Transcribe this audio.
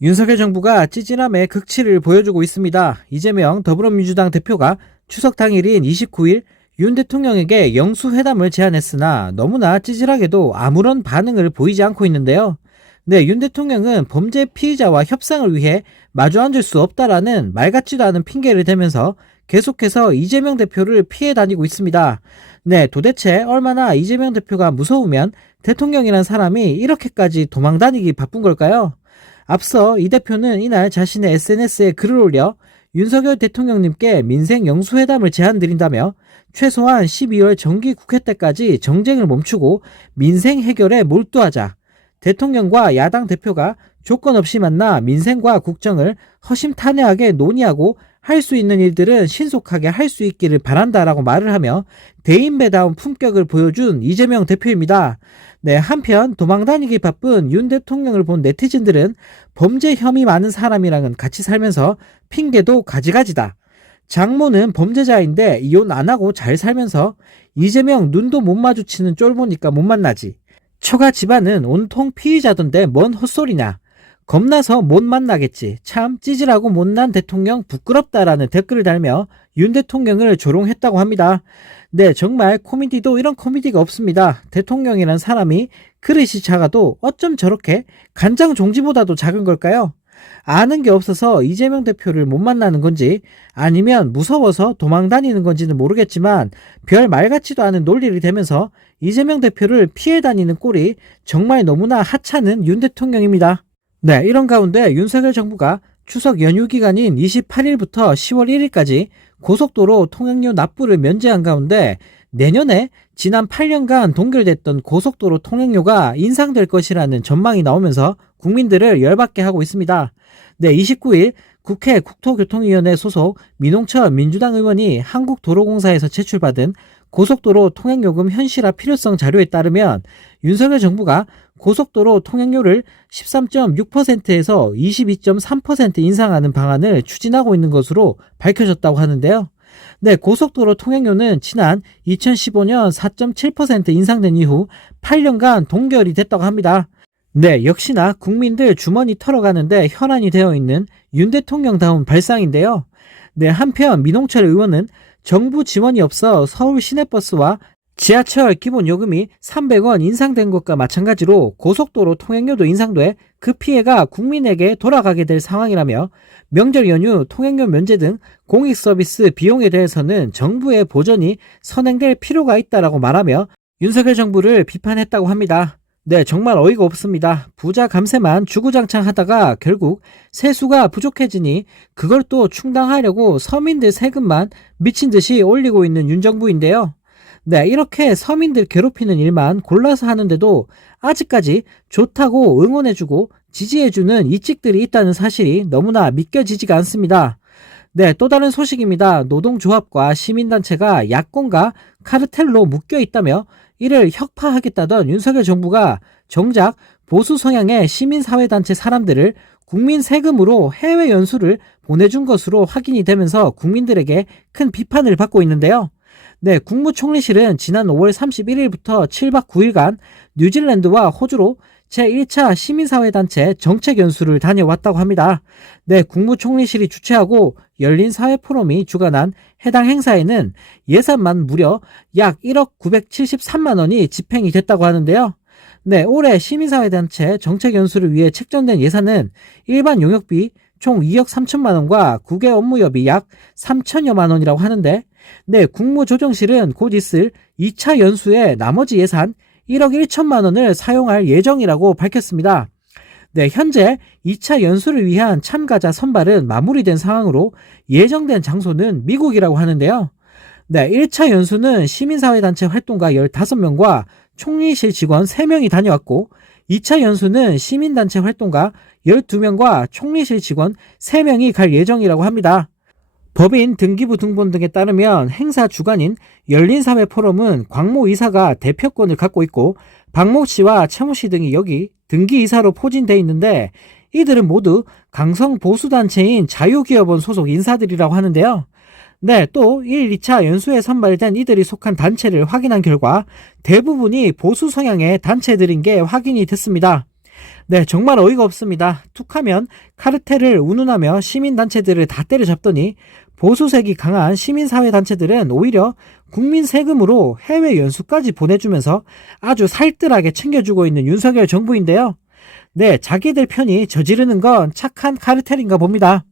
윤석열 정부가 찌질함의 극치를 보여주고 있습니다. 이재명 더불어민주당 대표가 추석 당일인 29일 윤 대통령에게 영수회담을 제안했으나 너무나 찌질하게도 아무런 반응을 보이지 않고 있는데요. 네, 윤 대통령은 범죄 피의자와 협상을 위해 마주 앉을 수 없다라는 말 같지도 않은 핑계를 대면서 계속해서 이재명 대표를 피해 다니고 있습니다. 네, 도대체 얼마나 이재명 대표가 무서우면 대통령이란 사람이 이렇게까지 도망다니기 바쁜 걸까요? 앞서 이 대표는 이날 자신의 SNS에 글을 올려 윤석열 대통령님께 민생 영수회담을 제안드린다며 최소한 12월 정기 국회 때까지 정쟁을 멈추고 민생 해결에 몰두하자, 대통령과 야당 대표가 조건 없이 만나 민생과 국정을 허심탄회하게 논의하고 할 수 있는 일들은 신속하게 할 수 있기를 바란다라고 말을 하며 대인배다운 품격을 보여준 이재명 대표입니다. 네, 한편 도망다니기 바쁜 윤 대통령을 본 네티즌들은 범죄 혐의 많은 사람이랑은 같이 살면서 핑계도 가지가지다. 장모는 범죄자인데 이혼 안 하고 잘 살면서 이재명 눈도 못 마주치는 쫄보니까 못 만나지. 처가 집안은 온통 피의자던데 뭔 헛소리냐. 겁나서 못 만나겠지. 참 찌질하고 못난 대통령 부끄럽다라는 댓글을 달며 윤 대통령을 조롱했다고 합니다. 네, 정말 코미디도 이런 코미디가 없습니다. 대통령이란 사람이 그릇이 작아도 어쩜 저렇게 간장 종지보다도 작은 걸까요? 아는 게 없어서 이재명 대표를 못 만나는 건지 아니면 무서워서 도망 다니는 건지는 모르겠지만 별 말 같지도 않은 논리를 대면서 이재명 대표를 피해 다니는 꼴이 정말 너무나 하찮은 윤 대통령입니다. 네, 이런 가운데 윤석열 정부가 추석 연휴 기간인 28일부터 10월 1일까지 고속도로 통행료 납부를 면제한 가운데 내년에 지난 8년간 동결됐던 고속도로 통행료가 인상될 것이라는 전망이 나오면서 국민들을 열받게 하고 있습니다. 네, 29일 국회 국토교통위원회 소속 민홍철 민주당 의원이 한국도로공사에서 제출받은 고속도로 통행요금 현실화 필요성 자료에 따르면 윤석열 정부가 고속도로 통행료를 13.6%에서 22.3% 인상하는 방안을 추진하고 있는 것으로 밝혀졌다고 하는데요. 네, 고속도로 통행료는 지난 2015년 4.7% 인상된 이후 8년간 동결이 됐다고 합니다. 네, 역시나 국민들 주머니 털어가는데 혈안이 되어 있는 윤 대통령다운 발상인데요. 네, 한편 민홍철 의원은 정부 지원이 없어 서울 시내버스와 지하철 기본 요금이 300원 인상된 것과 마찬가지로 고속도로 통행료도 인상돼 그 피해가 국민에게 돌아가게 될 상황이라며 명절 연휴 통행료 면제 등 공익 서비스 비용에 대해서는 정부의 보전이 선행될 필요가 있다라고 말하며 윤석열 정부를 비판했다고 합니다. 네, 정말 어이가 없습니다. 부자 감세만 주구장창 하다가 결국 세수가 부족해지니 그걸 또 충당하려고 서민들 세금만 미친 듯이 올리고 있는 윤 정부인데요. 네, 이렇게 서민들 괴롭히는 일만 골라서 하는데도 아직까지 좋다고 응원해주고 지지해주는 이찍들이 있다는 사실이 너무나 믿겨지지가 않습니다. 네, 또 다른 소식입니다. 노동조합과 시민단체가 야권과 카르텔로 묶여 있다며 이를 혁파하겠다던 윤석열 정부가 정작 보수 성향의 시민사회단체 사람들을 국민 세금으로 해외 연수를 보내준 것으로 확인이 되면서 국민들에게 큰 비판을 받고 있는데요. 네, 국무총리실은 지난 5월 31일부터 7박 9일간 뉴질랜드와 호주로 제1차 시민사회단체 정책연수를 다녀왔다고 합니다. 네, 국무총리실이 주최하고 열린사회포럼이 주관한 해당 행사에는 예산만 무려 약 1억 973만 원이 집행이 됐다고 하는데요. 네, 올해 시민사회단체 정책연수를 위해 책정된 예산은 일반 용역비 총 2억 3천만 원과 국외 업무여비 약 3천여만 원이라고 하는데, 네, 국무조정실은 곧 있을 2차 연수에 나머지 예산 1억 1천만 원을 사용할 예정이라고 밝혔습니다. 네, 현재 2차 연수를 위한 참가자 선발은 마무리된 상황으로 예정된 장소는 미국이라고 하는데요. 네, 1차 연수는 시민사회단체 활동가 15명과 총리실 직원 3명이 다녀왔고 2차 연수는 시민단체 활동가 12명과 총리실 직원 3명이 갈 예정이라고 합니다. 법인 등기부 등본 등에 따르면 행사 주관인 열린사회포럼은 광모 이사가 대표권을 갖고 있고 박모 씨와 최모 씨 등이 여기 등기이사로 포진돼 있는데 이들은 모두 강성 보수단체인 자유기업원 소속 인사들이라고 하는데요. 네, 또 1, 2차 연수에 선발된 이들이 속한 단체를 확인한 결과 대부분이 보수 성향의 단체들인 게 확인이 됐습니다. 네, 정말 어이가 없습니다. 툭하면 카르텔을 운운하며 시민단체들을 다 때려잡더니 보수색이 강한 시민사회단체들은 오히려 국민 세금으로 해외 연수까지 보내주면서 아주 살뜰하게 챙겨주고 있는 윤석열 정부인데요. 네, 자기들 편이 저지르는 건 착한 카르텔인가 봅니다.